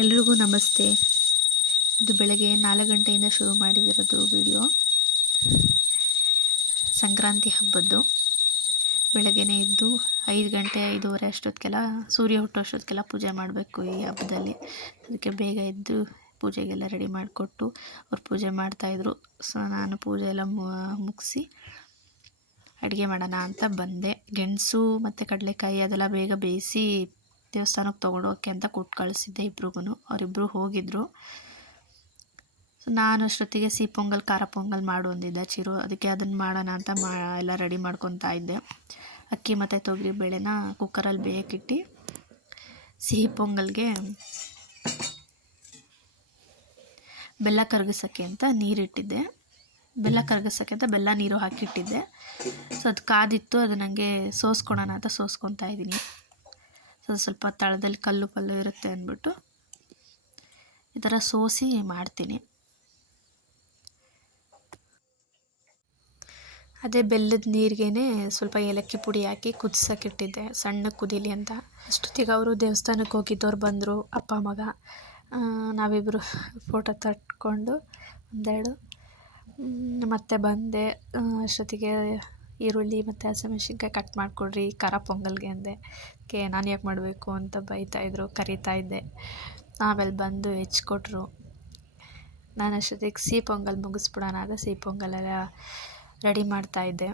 ಎಲ್ರಿಗೂ ನಮಸ್ತೆ. ಇದು ಬೆಳಗ್ಗೆ 4 ಗಂಟೆಯಿಂದ ಶುರು ಮಾಡಿದಿರೋದು ವಿಡಿಯೋ. ಸಂಕ್ರಾಂತಿ ಹಬ್ಬದ್ದು. ಬೆಳಗ್ಗೆನೇ ಎದ್ದು 5 ಗಂಟೆ 5:30 ಅಷ್ಟೊತ್ತಿಗೆಲ್ಲ ಸೂರ್ಯ ಹುಟ್ಟೋ ಅಷ್ಟೊತ್ತಿಗೆಲ್ಲ ಪೂಜೆ ಮಾಡಬೇಕು ಈ ಹಬ್ಬದಲ್ಲಿ. ಅದಕ್ಕೆ ಬೇಗ ಎದ್ದು ಪೂಜೆಗೆಲ್ಲ ರೆಡಿ ಮಾಡಿಕೊಟ್ಟು ಅವ್ರು ಪೂಜೆ ಮಾಡ್ತಾಯಿದ್ರು. ಸೊ ನಾನು ಪೂಜೆ ಎಲ್ಲ ಮುಗಿಸಿ ಅಡುಗೆ ಮಾಡೋಣ ಅಂತ ಬಂದೆ. ಗೆಣಸು ಮತ್ತು ಕಡಲೆಕಾಯಿ ಅದೆಲ್ಲ ಬೇಗ ಬೇಯಿಸಿ ದೇವಸ್ಥಾನಕ್ಕೆ ತೊಗೊಂಡೋಗಕ್ಕೆ ಅಂತ ಕೊಟ್ಟು ಕಳಿಸಿದ್ದೆ ಇಬ್ರಿಗೂ. ಅವರಿಬ್ಬರು ಹೋಗಿದ್ದರು. ಸೊ ನಾನು ಅಷ್ಟೊತ್ತಿಗೆ ಸಿಹಿ ಪೊಂಗಲ್ ಖಾರ ಪೊಂಗಲ್ ಮಾಡು ಅಂದಿದ್ದೆ ಚಿರು. ಅದಕ್ಕೆ ಅದನ್ನು ಮಾಡೋಣ ಅಂತ ಎಲ್ಲ ರೆಡಿ ಮಾಡ್ಕೊತಾ ಇದ್ದೆ. ಅಕ್ಕಿ ಮತ್ತು ತೊಗರಿ ಬೇಳೆನ ಕುಕ್ಕರಲ್ಲಿ ಬೇಯಕ್ಕಿಟ್ಟು ಸಿಹಿ ಪೊಂಗಲ್ಗೆ ಬೆಲ್ಲ ಕರಗಿಸೋಕ್ಕೆ ಅಂತ ನೀರಿಟ್ಟಿದ್ದೆ. ಬೆಲ್ಲ ಕರಗಿಸೋಕ್ಕೆ ಅಂತ ಬೆಲ್ಲ ನೀರು ಹಾಕಿಟ್ಟಿದ್ದೆ. ಸೊ ಅದು ಕಾದಿತ್ತು, ಅದು ನನಗೆ ಸೋಸ್ಕೊಳೋಣ ಅಂತ ಸೋಸ್ಕೊತಾ ಇದ್ದೀನಿ. ಸೊ ಸ್ವಲ್ಪ ತಳದಲ್ಲಿ ಕಲ್ಲು ಪಲ್ಲು ಇರುತ್ತೆ ಅಂದ್ಬಿಟ್ಟು ಈ ಥರ ಸೋಸಿ ಮಾಡ್ತೀನಿ. ಅದೇ ಬೆಲ್ಲದ ನೀರಿಗೆ ಸ್ವಲ್ಪ ಏಲಕ್ಕಿ ಪುಡಿ ಹಾಕಿ ಕುದಿಸೋಕ್ಕಿಟ್ಟಿದ್ದೆ, ಸಣ್ಣಗೆ ಕುದೀಲಿ ಅಂತ. ಅಷ್ಟೊತ್ತಿಗೆ ಅವರು ದೇವಸ್ಥಾನಕ್ಕೆ ಹೋಗಿದ್ದವ್ರು ಬಂದರು, ಅಪ್ಪ ಮಗ. ನಾವಿಬ್ಬರು ಫೋಟೋ ತಟ್ಕೊಂಡು ಒಂದೆರಡು ಮತ್ತೆ ಬಂದೆ. ಅಷ್ಟೊತ್ತಿಗೆ ಈರುಳ್ಳಿ ಮತ್ತು ಹಸಿಮೆಣ್ಸಿನ್ಕಾಯಿ ಕಟ್ ಮಾಡಿಕೊಡ್ರಿ ಖಾರ ಪೊಂಗಲ್ಗೆ ಅಂದೆ. ನಾನು ಯಾಕೆ ಮಾಡಬೇಕು ಅಂತ ಬೈತಾಯಿದ್ರು, ಕರೀತಾಯಿದ್ದೆ. ಆಮೇಲೆ ಬಂದು ಹೆಚ್ಕೊಟ್ರು. ನಾನು ಅಷ್ಟೊತ್ತಿಗೆ ಸಿಹಿ ಪೊಂಗಲ್ ಮುಗಿಸ್ಬಿಡೋಣ ಆಗ ಸಿಹಿ ಪೊಂಗಲೆಲ್ಲ ರೆಡಿ ಮಾಡ್ತಾಯಿದ್ದೆ.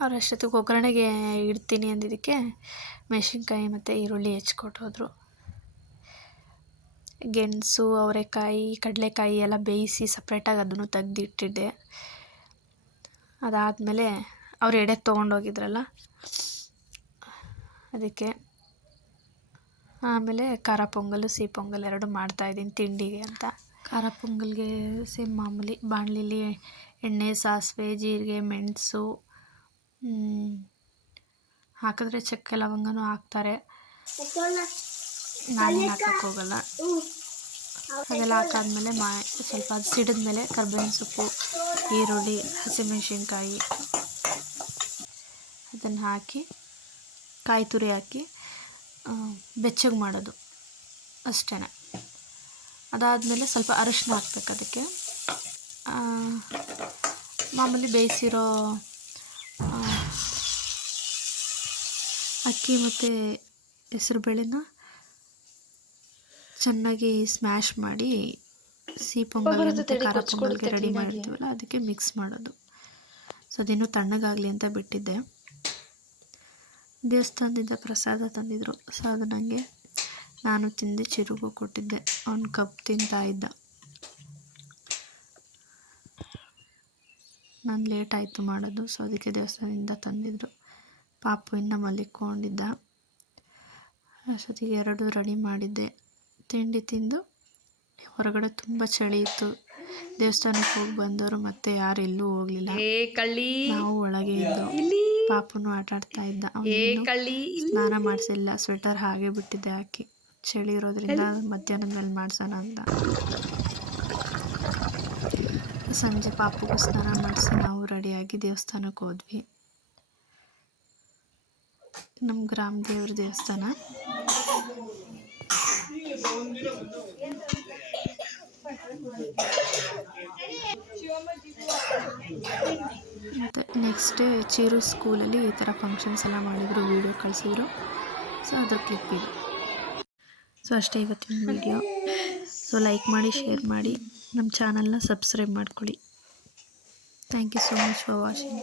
ಅವ್ರು ಅಷ್ಟೊತ್ತಿಗೆ ಒಗ್ಗರಣೆಗೆ ಇಡ್ತೀನಿ ಅಂದಿದ್ದಕ್ಕೆ ಮೆಣಸಿನ್ಕಾಯಿ ಮತ್ತು ಈರುಳ್ಳಿ ಹೆಚ್ಕೊಟ್ಟೋದ್ರು. ಗೆಣಸು ಅವರೆಕಾಯಿ ಕಡಲೆಕಾಯಿ ಎಲ್ಲ ಬೇಯಿಸಿ ಸಪ್ರೇಟಾಗಿ ಅದನ್ನು ತೆಗ್ದಿಟ್ಟಿದ್ದೆ. ಅದಾದಮೇಲೆ ಅವ್ರು ಎಡೆಗೆ ತೊಗೊಂಡೋಗಿದ್ರಲ್ಲ ಅದಕ್ಕೆ. ಆಮೇಲೆ ಖಾರ ಪೊಂಗಲ್ ಸಿಹಿ ಪೊಂಗಲ್ ಎರಡು ಮಾಡ್ತಾಯಿದ್ದೀನಿ ತಿಂಡಿಗೆ ಅಂತ. ಖಾರ ಪೊಂಗಲ್ಗೆ ಸೇಮ್ ಮಾಮೂಲಿ ಬಾಣಲಿಲಿ ಎಣ್ಣೆ ಸಾಸಿವೆ ಜೀರಿಗೆ ಮೆಣಸು ಹಾಕಿದ್ರೆ ಚಕ್ಕೆ ಲವಂಗನೂ ಹಾಕ್ತಾರೆ. ನಾನೇನು ಹಾಕಕ್ಕೆ ಹೋಗಲ್ಲ. ಅದೆಲ್ಲ ಹಾಕಾದ್ಮೇಲೆ ಸ್ವಲ್ಪ ಅದು ಸಿಡಿದ್ಮೇಲೆ ಕರ್ಬೇವಿನ ಸೊಪ್ಪು ಈರುಳ್ಳಿ ಹಸಿಮೆಣ್ಸಿನ್ಕಾಯಿ ಅದನ್ನು ಹಾಕಿ ಕಾಯಿ ತುರಿ ಹಾಕಿ ಬೆಚ್ಚಗೆ ಮಾಡೋದು ಅಷ್ಟೇ. ಅದಾದಮೇಲೆ ಸ್ವಲ್ಪ ಅರಶಿನ ಹಾಕ್ಬೇಕು ಅದಕ್ಕೆ. ಮಾಮೂಲಿ ಬೇಯಿಸಿರೋ ಅಕ್ಕಿ ಮತ್ತು ಹೆಸರುಬೇಳೆನ ಚೆನ್ನಾಗಿ ಸ್ಮ್ಯಾಶ್ ಮಾಡಿ ಸಿಹಿ ಪೊಂಗಲ್ ಮತ್ತು ಖಾರ ಪೊಂಗಲ್ಗೆ ರೆಡಿ ಮಾಡಿರ್ತೀವಲ್ಲ ಅದಕ್ಕೆ ಮಿಕ್ಸ್ ಮಾಡೋದು. ಸೊ ಅದಿನ್ನೂ ತಣ್ಣಗಾಗಲಿ ಅಂತ ಬಿಟ್ಟಿದ್ದೆ. ದೇವಸ್ಥಾನದಿಂದ ಪ್ರಸಾದ ತಂದಿದ್ರು. ಸೊ ಅದು ನನಗೆ ನಾನು ತಿಂದು ಚಿರುಗೂ ಕೊಟ್ಟಿದ್ದೆ. ಅವ್ನು ಕಪ್ ತಿಂತಾ ಇದ್ದ. ನಾನು ಲೇಟ್ ಆಯಿತು ಮಾಡೋದು. ಸೊ ಅದಕ್ಕೆ ದೇವಸ್ಥಾನದಿಂದ ತಂದಿದ್ರು. ಪಾಪು ಇನ್ನು ಮಲಿಕೊಂಡಿದ್ದ. ಅಷ್ಟೊತ್ತಿಗೆ 2 ರೆಡಿ ಮಾಡಿದ್ದೆ. ತಿಂಡಿ ತಿಂದು ಹೊರಗಡೆ ತುಂಬ ಚಳಿ ಇತ್ತು. ದೇವಸ್ಥಾನಕ್ಕೆ ಹೋಗಿ ಬಂದವರು ಮತ್ತೆ ಯಾರು ಎಲ್ಲೂ ಹೋಗಲಿಲ್ಲ. ನಾವು ಒಳಗೆ ಇದ್ದು. ಪಾಪುನು ಆಟ ಆಡ್ತಾ ಇದ್ದ. ಅವನು ಸ್ನಾನ ಮಾಡಿಸಿಲ್ಲ, ಸ್ವೆಟರ್ ಹಾಗೆ ಬಿಟ್ಟಿದ್ದೆ ಹಾಕಿ. ಚಳಿ ಇರೋದ್ರಿಂದ ಮಧ್ಯಾಹ್ನದಲ್ಲಿ ಮಾಡಿಸೋಣ ಅಂತ. ಸಂಜೆ ಪಾಪುಗೂ ಸ್ನಾನ ಮಾಡಿಸಿ ನಾವು ರೆಡಿಯಾಗಿ ದೇವಸ್ಥಾನಕ್ಕೆ ಹೋದ್ವಿ. ನಮ್ಮ ಗ್ರಾಮ ದೇವ್ರ ದೇವಸ್ಥಾನ. ಮತ್ತು ನೆಕ್ಸ್ಟ್ ಡೇ ಚಿರು ಸ್ಕೂಲಲ್ಲಿ ಈ ಥರ ಫಂಕ್ಷನ್ಸ್ ಎಲ್ಲ ಮಾಡಿದ್ರು, ವೀಡಿಯೋ ಕಳಿಸಿದ್ರು. ಸೊ ಅದ್ರ ಕ್ಲಿಪ್ ಇದು. ಸೊ ಅಷ್ಟೇ ಇವತ್ತಿನ ವೀಡಿಯೋ. ಸೊ ಲೈಕ್ ಮಾಡಿ, ಶೇರ್ ಮಾಡಿ, ನಮ್ಮ ಚಾನಲ್ನ ಸಬ್ಸ್ಕ್ರೈಬ್ ಮಾಡ್ಕೊಳ್ಳಿ. Thank you so much for watching.